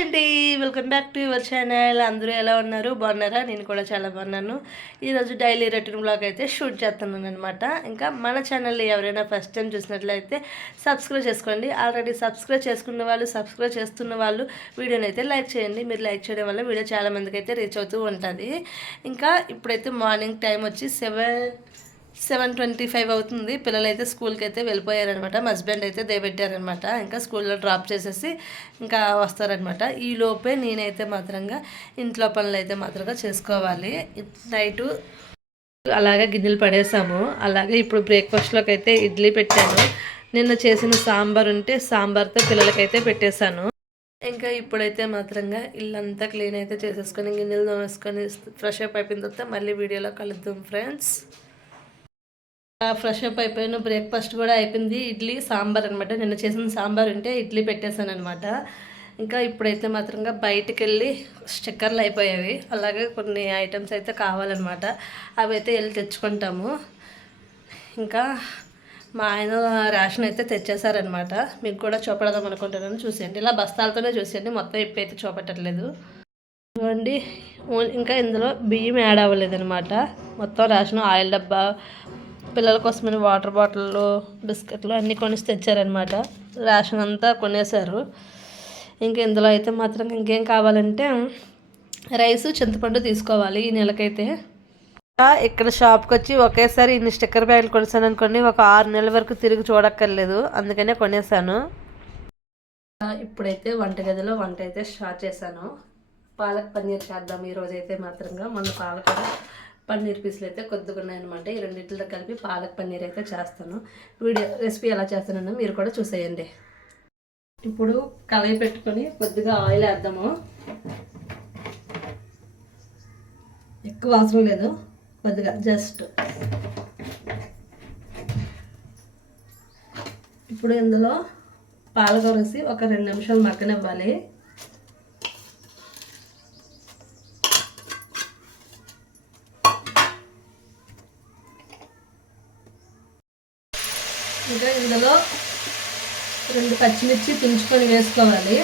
అండి. Welcome back to your channel అందరూ ఎలా ఉన్నారు? బాగున్నారా? నేను కూడా చాలా బాగున్నాను. ఈరోజు డైలీ రొటీన్ బ్లాగ్ అయితే షూట్ చేస్తున్నాను అనమాట ఇంకా మన ఛానల్ని ఎవరైనా ఫస్ట్ టైం చూసినట్లయితే సబ్స్క్రైబ్ చేసుకోండి. ఆల్రెడీ సబ్స్క్రైబ్ చేసుకున్న వాళ్ళు సబ్స్క్రైబ్ చేస్తున్న వాళ్ళు వీడియోని అయితే లైక్ చేయండి. మీరు లైక్ చేయడం వల్ల వీడియో చాలామందికి అయితే రీచ్ అవుతూ ఉంటుంది. ఇంకా ఇప్పుడైతే మార్నింగ్ టైం వచ్చి సెవెన్ సెవెన్ ట్వంటీ ఫైవ్ అవుతుంది. పిల్లలైతే స్కూల్కి అయితే వెళ్ళిపోయారనమాట. మా హస్బెండ్ అయితే దేబెట్టారనమాట ఇంకా స్కూల్లో డ్రాప్ చేసేసి ఇంకా వస్తారనమాట. ఈ లోపే నేనైతే మాత్రంగా ఇంట్లో పనులు అయితే మాత్రంగా చేసుకోవాలి. నైటు అలాగే గిన్నెలు పడేసాము. అలాగే ఇప్పుడు బ్రేక్ఫాస్ట్లోకి అయితే ఇడ్లీ పెట్టాను. నిన్న చేసిన సాంబార్ ఉంటే సాంబార్తో పిల్లలకైతే పెట్టేశాను. ఇంకా ఇప్పుడైతే మాత్రంగా ఇల్లంతా క్లీన్ అయితే చేసేసుకొని గిన్నెలు తోమేసుకొని ఫ్రెష్ అప్ అయిపోయిన తర్వాత మళ్ళీ వీడియోలో కలుద్దాం ఫ్రెండ్స్. ఫ్రెష్ అప్ అయిపోయాను బ్రేక్ఫాస్ట్ కూడా అయిపోయింది. ఇడ్లీ సాంబార్ అనమాట నిన్న చేసిన సాంబార్ ఉంటే ఇడ్లీ పెట్టేశాను అనమాట ఇంకా ఇప్పుడైతే మాత్రంగా బయటికి వెళ్ళి స్టిక్కర్లు అయిపోయాయి. అలాగే కొన్ని ఐటమ్స్ అయితే కావాలన్నమాట. అవి అయితే వెళ్ళి తెచ్చుకుంటాము. ఇంకా మా ఆయన రేషన్ అయితే తెచ్చేసారనమాట మీకు కూడా చూపడదాం అనుకుంటున్నాను. చూసేయండి. ఇలా బస్తాలతోనే చూసేయండి. మొత్తం ఇప్పి అయితే చూపెట్టట్లేదు. చూడండి ఇంకా ఇందులో బియ్యం యాడ్ అవ్వలేదు అనమాట మొత్తం రేషన్ ఆయిల్ డబ్బా పిల్లల కోసమని వాటర్ బాటిల్లు బిస్కెట్లు అన్నీ కొనేసి తెచ్చారనమాట రేషన్ అంతా కొనేశారు. ఇంకా ఇందులో అయితే మాత్రం ఇంకేం కావాలంటే రైస్ చింతపండు తీసుకోవాలి ఈ నెలకైతే. ఇక్కడ షాప్కి వచ్చి ఒకేసారి ఇన్ని స్టిక్కర్ బ్యాగులు కొనేసాను అనుకోండి ఒక ఆరు నెలల వరకు తిరిగి చూడక్కర్లేదు. అందుకనే కొనేసాను. ఇప్పుడైతే వంటగదిలో వంట అయితే స్టార్ట్ చేశాను. పాలక్ పన్నీర్ చేద్దాం. ఈరోజు అయితే మాత్రంగా మన పాలకూర పన్నీర్ పీసులు అయితే కొద్దిగా ఉన్నాయన్నమాట ఈ రెండింటితో కలిపి పాలక్ పన్నీర్ అయితే చేస్తాను. వీడియో రెసిపీ ఎలా చేస్తానన్నా మీరు కూడా చూసేయండి. ఇప్పుడు కలయి పెట్టుకొని కొద్దిగా ఆయిల్ వేద్దాము. ఎక్కువ అవసరం లేదు. కొద్దిగా జస్ట్. ఇప్పుడు ఇందులో పాలకూర వేసి ఒక రెండు నిమిషాలు మగ్గనివ్వాలి ఇంకా ఇందులో రెండు పచ్చిమిర్చి తుంచుకొని వేసుకోవాలి.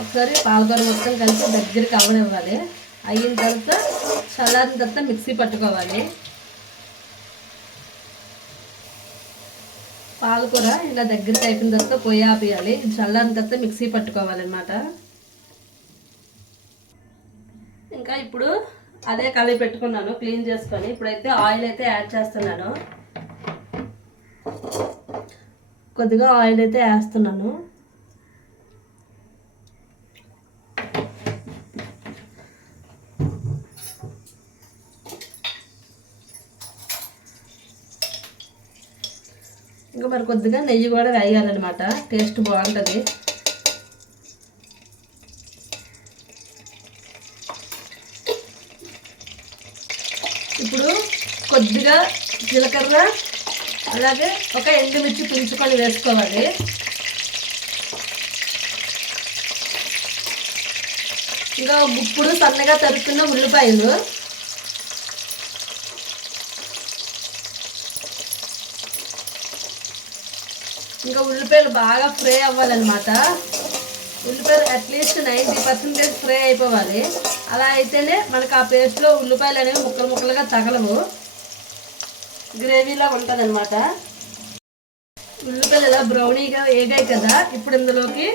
ఒకసారి పాలకూర మొత్తం కలిసి దగ్గరికి అవ్వనివ్వాలి అయిన తర్వాత చల్లారిన తర్వాత మిక్సీ పట్టుకోవాలి. పాలకూర ఇలా దగ్గరికి అయిపోయిన తర్వాత పొయ్యి ఆపేయాలి. చల్లారిన తర్వాత మిక్సీ పట్టుకోవాలన్నమాట. ఇంకా ఇప్పుడు అదే కలిపి పెట్టుకున్నాను క్లీన్ చేసుకొని. ఇప్పుడైతే ఆయిల్ అయితే యాడ్ చేస్తున్నాను. కొద్దిగా ఆయిల్ అయితే వేస్తున్నాను. ఇంకా మరి కొద్దిగా నెయ్యి కూడా వేయాలన్నమాట. టేస్ట్ బాగుంటుంది. ఇప్పుడు కొద్దిగా జీలకర్ర అలాగే ఒక ఎండుమిర్చి తుంచుకొని వేసుకోవాలి. ఇంకా ఇప్పుడు సన్నగా తరుక్కున్న ఉల్లిపాయలు. ఇంకా ఉల్లిపాయలు బాగా ఫ్రై అవ్వాలన్నమాట. ఉల్లిపాయలు అట్లీస్ట్ నైంటీ పర్సెంటేజ్ ఫ్రై అయిపోవాలి. అలా అయితేనే మనకు ఆ పేస్ట్లో ఉల్లిపాయలు అనేవి ముక్కలు ముక్కలుగా తగలవు. గ్రేవీలా ఉంటుంది అనమాట ఉల్లిపాయలు ఇలా బ్రౌనీగా వేగాయి కదా ఇప్పుడు ఇందులోకి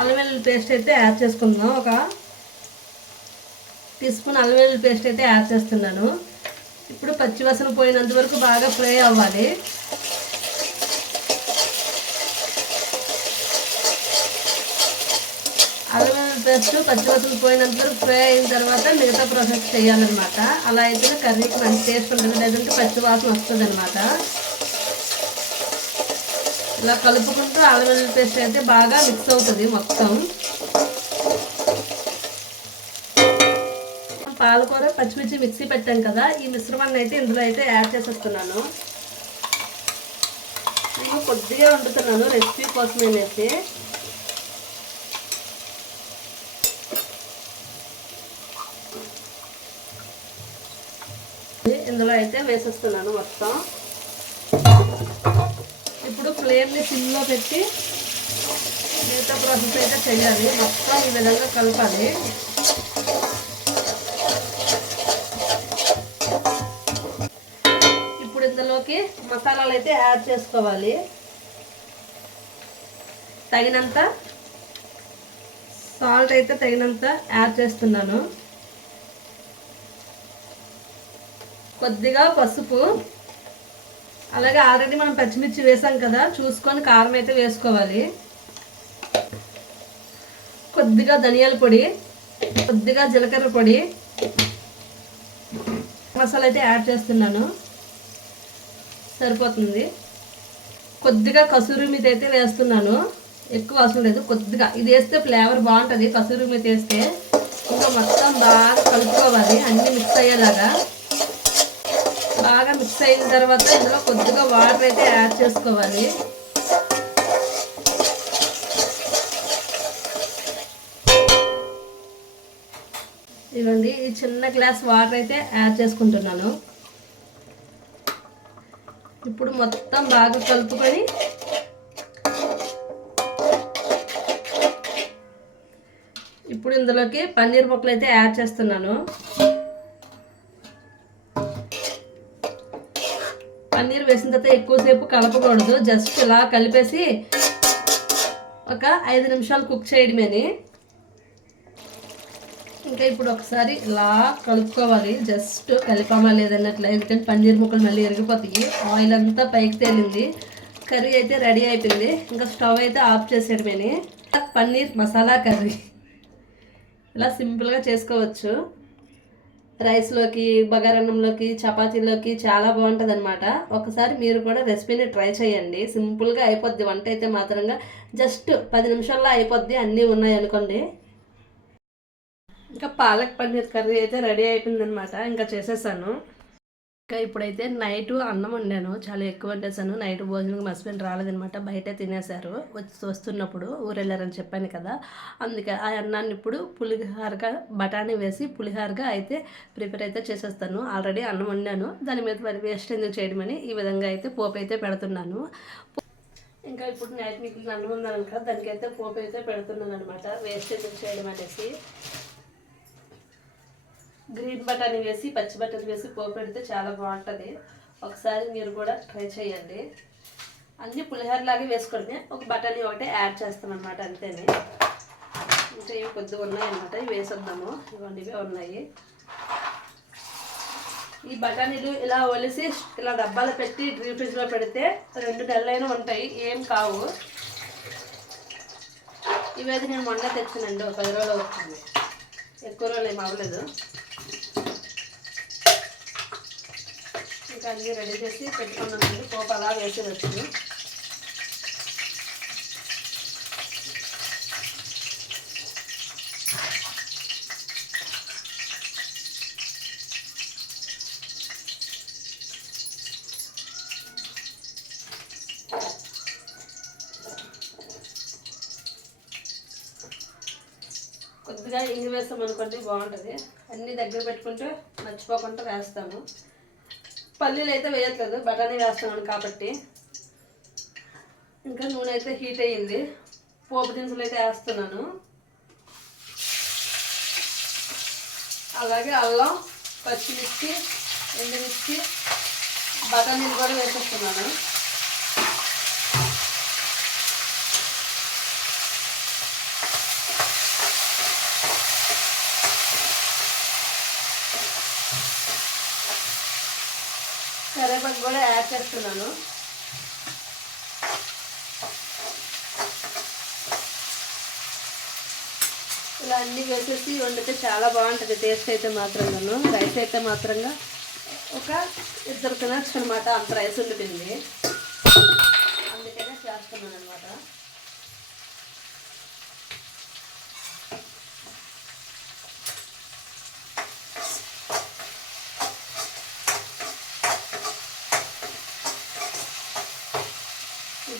అల్లం వెల్లుల్లి పేస్ట్ అయితే యాడ్ చేసుకుందాం. ఒక టీ స్పూన్ అల్లం వెల్లుల్లి పేస్ట్ అయితే యాడ్ చేస్తున్నాను. ఇప్పుడు పచ్చివాసన పోయినంత వరకు బాగా ఫ్రై అవ్వాలి. అల్లం పేస్ట్ పచ్చివాసన పోయినంత వరకు ఫ్రై అయిన తర్వాత మిగతా ప్రాసెస్ చేయాలన్నమాట. అలా అయితే కర్రీకి మంచి టేస్ట్ ఉంటుంది. లేదంటే పచ్చివాసన వస్తుంది అనమాట ఇలా కలుపుకుంటూ అల్లం పేస్ట్ అయితే బాగా మిక్స్ అవుతుంది మొత్తం. పాలకూర పచ్చిమిర్చి మిక్సీ పెట్టాం కదా ఈ మిశ్రమాన్ని అయితే ఇందులో అయితే యాడ్ చేసేస్తున్నాను. నేను కొద్దిగా వండుతున్నాను రెసిపీ కోసమేనైతే. ఇందులో అయితే వేసేస్తున్నాను మొత్తం. ఇప్పుడు ఫ్లేమ్ని సిమ్లో పెట్టి మిగతా ప్రాసెస్ అయితే చేయాలి. మొత్తం ఈ విధంగా కలపాలి. ఇప్పుడు ఇందులోకి మసాలాలు అయితే యాడ్ చేసుకోవాలి. తగినంత సాల్ట్ అయితే తగినంత యాడ్ చేస్తున్నాను. కొద్దిగా పసుపు. అలాగే ఆల్రెడీ మనం పచ్చిమిర్చి వేసాం కదా చూసుకొని కారం అయితే వేసుకోవాలి. కొద్దిగా ధనియాల పొడి కొద్దిగా జీలకర్ర పొడి మసాలా అయితే యాడ్ చేస్తున్నాను. సరిపోతుంది. కొద్దిగా కసూరి మీద అయితే వేస్తున్నాను. ఎక్కువ అవసరం లేదు కొద్దిగా. ఇది వేస్తే ఫ్లేవర్ బాగుంటుంది కసూరి మీద వేస్తే. ఇంకా మొత్తం బాగా కలుపుకోవాలి అన్నీ మిక్స్ అయ్యేలాగా. బాగా మిక్స్ అయిన తర్వాత ఇందులో కొద్దిగా వాటర్ అయితే యాడ్ చేసుకోవాలి. ఇవ్వండి ఈ చిన్న గ్లాస్ వాటర్ అయితే యాడ్ చేసుకుంటున్నాను. ఇప్పుడు మొత్తం బాగా కలుపుకొని ఇప్పుడు ఇందులోకి పన్నీర్ ముక్కలు అయితే యాడ్ చేస్తున్నాను. వేసిన తర్వాత ఎక్కువసేపు కలపకూడదు. జస్ట్ ఇలా కలిపేసి ఒక ఐదు నిమిషాలు కుక్ చేయడమేని. ఇంకా ఇప్పుడు ఒకసారి ఇలా కలుపుకోవాలి. జస్ట్ కలిపామా లేదన్నట్లు ఎందుకంటే పన్నీర్ ముక్కలు మళ్ళీ ఎరిగిపోతాయి. ఆయిల్ అంతా పైకి తేలింది. కర్రీ అయితే రెడీ అయిపోయింది. ఇంకా స్టవ్ అయితే ఆఫ్ చేసేయడమేని. పన్నీర్ మసాలా కర్రీ. ఇలా సింపుల్గా చేసుకోవచ్చు. రైస్లోకి బగారన్నంలోకి చపాతీలోకి చాలా బాగుంటుంది అనమాట ఒకసారి మీరు కూడా రెసిపీని ట్రై చేయండి. సింపుల్గా అయిపోద్ది. వంట అయితే మాత్రంగా జస్ట్ పది నిమిషాల్లో అయిపోద్ది. అన్నీ ఉన్నాయి అనుకోండి. ఇంకా పాలక్ పన్నీర్ కర్రీ అయితే రెడీ అయిపోయిందనమాట ఇంకా చేసేసాను. ఇంకా ఇప్పుడైతే నైట్ అన్నం వండాను. చాలా ఎక్కువ వండేసాను నైట్ భోజనం మా హస్బెండ్ రాలేదనమాట బయట తినేశారు. వచ్చి వస్తున్నప్పుడు ఊరెళ్ళారని చెప్పాను కదా. అందుకే ఆ అన్నాన్ని ఇప్పుడు పులిహారగా బఠానీ వేసి పులిహారగా అయితే ప్రిపేర్ అయితే చేసేస్తాను. ఆల్రెడీ అన్నం వండాను. దాని మీద మరి వేస్ట్ ఎందుకు చేయడమని ఈ విధంగా అయితే పోపు అయితే పెడుతున్నాను. ఇంకా ఇప్పుడు నైట్ మీకు అన్నం ఉందని కదా. దానికైతే పోపు అయితే పెడుతున్నాను అనమాట వేస్ట్ ఎందుకు చేయడం అనేసి. గ్రీన్ బటానీ వేసి పచ్చి బటానీ వేసి పోపు పెడితే చాలా బాగుంటుంది. ఒకసారి మీరు కూడా ట్రై చేయండి. అన్ని పులిహోరలాగే వేసుకోండి. ఒక బటానీ ఒకటే యాడ్ చేస్తాం అనమాట అంతేనే. ఇంకా ఇవి కొద్దిగా ఉన్నాయన్నమాట. ఇవి వేసేద్దాము. ఇవన్నీ ఉన్నాయి. ఈ బఠానీలు ఇలా ఒలిసి ఇలా డబ్బాలో పెట్టి డ్రీ ఫ్రిడ్జ్లో పెడితే రెండు నెలలైనా ఉంటాయి. ఏం కావు. ఇవైతే నేను మొన్న తెచ్చానండి. ఒక పది రోజులు అవుతుంది. ఎక్కువ రోజులు ఏం అవ్వలేదు. ఇంకా అన్నీ రెడీ చేసి పెట్టుకున్నాను పోపు అలా వేసి వచ్చింది. కొద్దిగా ఇంగి వేస్తాం అనుకోండి బాగుంటుంది. అన్నీ దగ్గర పెట్టుకుంటే మర్చిపోకుండా వేస్తాను. పల్లీలు అయితే వేయట్లేదు బఠానీ వేస్తున్నాను కాబట్టి. ఇంకా నూనె అయితే హీట్ అయ్యింది. పోపు దినుసులు అయితే వేస్తున్నాను. అలాగే అల్లం పచ్చిమిర్చి ఎండుమిర్చి బఠానీలు కూడా వేసేస్తున్నాను. కరివేపాకు కూడా యాడ్ చేస్తున్నాను. ఇలా అన్నీ వేసేసి వండితే చాలా బాగుంటుంది టేస్ట్ అయితే మాత్రంగాను. రైస్ అయితే మాత్రంగా ఒక ఇద్దరు తినచ్చు అనమాట అంత రైస్ ఉండిపోయింది. అందుకనే చేస్తున్నాను అనమాట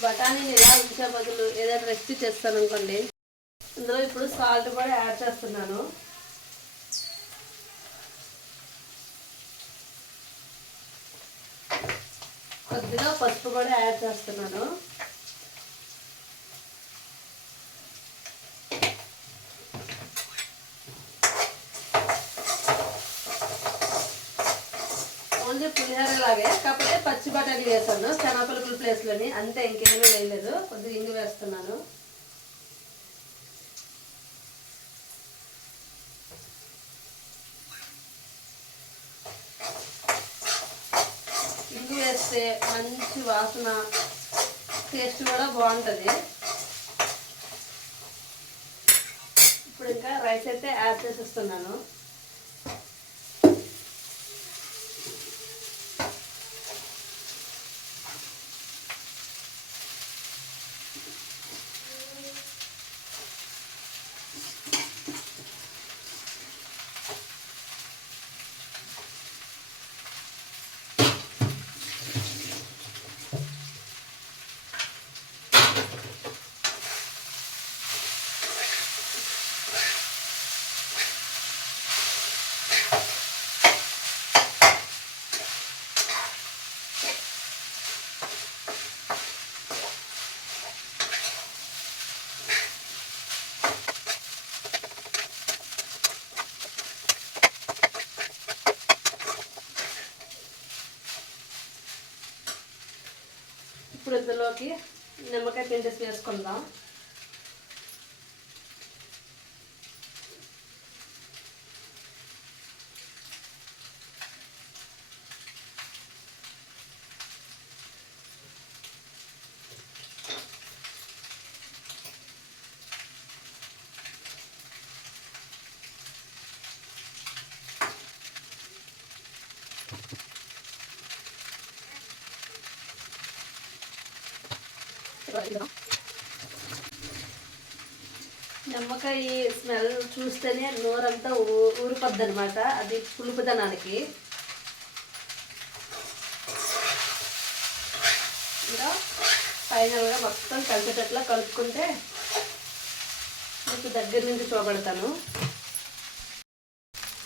బఠానీని ఇలా ఉంచే బదులు ఏదైనా రెసిపీ చేస్తాను అనుకోండి. ఇందులో ఇప్పుడు సాల్ట్ కూడా యాడ్ చేస్తున్నాను. కొద్దిగా పసుపు కూడా యాడ్ చేస్తున్నాను. పులిహోర లాగే కాకపోతే పచ్చి బఠానీ వేసాను. శనగపలుకుల ప్లేస్లోని అంతే ఇంకేమీ వేయలేదు. కొద్దిగా ఇంగు వేస్తున్నాను. ఇంగు వేస్తే మంచి వాసన టేస్ట్ కూడా బాగుంటుంది. ఇప్పుడు ఇంకా రైస్ అయితే యాడ్ చేసేస్తున్నాను. ఇప్పుడు ఇందులోకి నిమ్మకాయ పిండి వేసుకుందాం. నిమ్మకాయ స్మెల్ చూస్తేనే నోరంతా ఊ- ఊరిపోద్ది అనమాట అది పులుపుదనానికి. ఇంకా ఫైనల్గా మొత్తం కలిసేటట్లా కలుపుకుంటే మీకు దగ్గర నుంచి చూపెడతాను.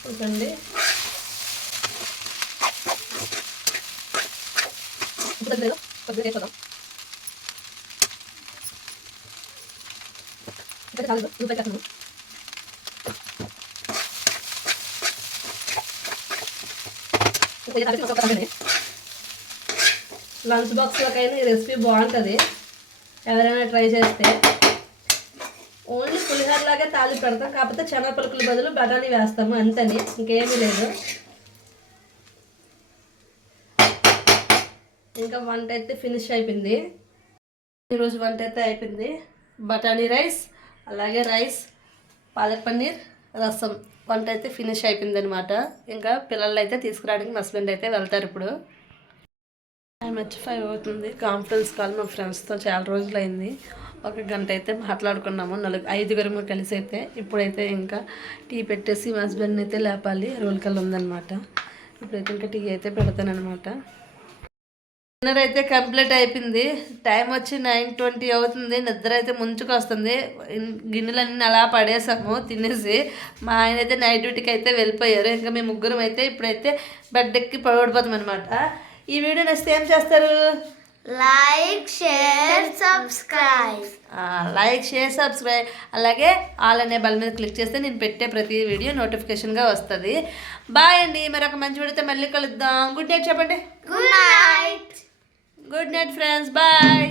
చూడండి. కొద్దిగా కొద్దిగా వేసుకుందాం. ఇంకా చాలు పెట్టాను లంచ్ బాక్స్లోకైనా ఈ రెసిపీ బాగుంటుంది. ఎవరైనా ట్రై చేస్తే. ఓన్లీ పులిహోర లాగే తాళి పెడతాం. కాకపోతే చెనపలుకుల బదులు బఠానీ వేస్తాము అంతని ఇంకేమీ లేదు. ఇంకా వంట అయితే ఫినిష్ అయిపోయింది. ఈరోజు వంట అయితే అయిపోయింది. బఠానీ రైస్ అలాగే రైస్ పాలక్ పన్నీర్ రసం. వంట అయితే ఫినిష్ అయిపోయింది అనమాట ఇంకా పిల్లలు అయితే తీసుకురావడానికి మా హస్బెండ్ అయితే వెళ్తారు ఇప్పుడు. టైం వచ్చి ఫైవ్ అవుతుంది. కాన్ఫరెన్స్ కాల్ మా ఫ్రెండ్స్తో చాలా రోజులు అయింది ఒక గంట అయితే మాట్లాడుకున్నాము. నలుగు ఐదుగురు కలిసి అయితే ఇప్పుడైతే ఇంకా టీ పెట్టేసి మా హస్బెండ్ని అయితే లేపాలి. రోల్ కల్ ఉందన్నమాట. ఇప్పుడైతే ఇంకా టీ అయితే పెడతానమాట డిన్నర్ అయితే కంప్లీట్ అయిపోయింది. టైం వచ్చి నైన్ ట్వంటీ అవుతుంది. నిద్ర అయితే ముంచుకు వస్తుంది ఇన్- గిన్నెలన్నీ అలా పడేసాము తినేసి. మా ఆయన అయితే నైట్ డ్యూటీకి అయితే వెళ్ళిపోయారు. ఇంకా మేము ముగ్గురం అయితే ఇప్పుడైతే బెడ్ ఎక్కి పడిపోతాం అనమాట ఈ వీడియో నచ్చితే ఏం చేస్తారు? Like, share, subscribe. Like share subscribe. అలాగే ఆల్ అనే బల్ మీద క్లిక్ చేస్తే నేను పెట్టే ప్రతి వీడియో నోటిఫికేషన్గా వస్తుంది. బాయ్ అండి. మరొక మంచి వీడియోతో మళ్ళీ కలుద్దాం. గుడ్ నైట్ చెప్పండి. Good night. Good night friends bye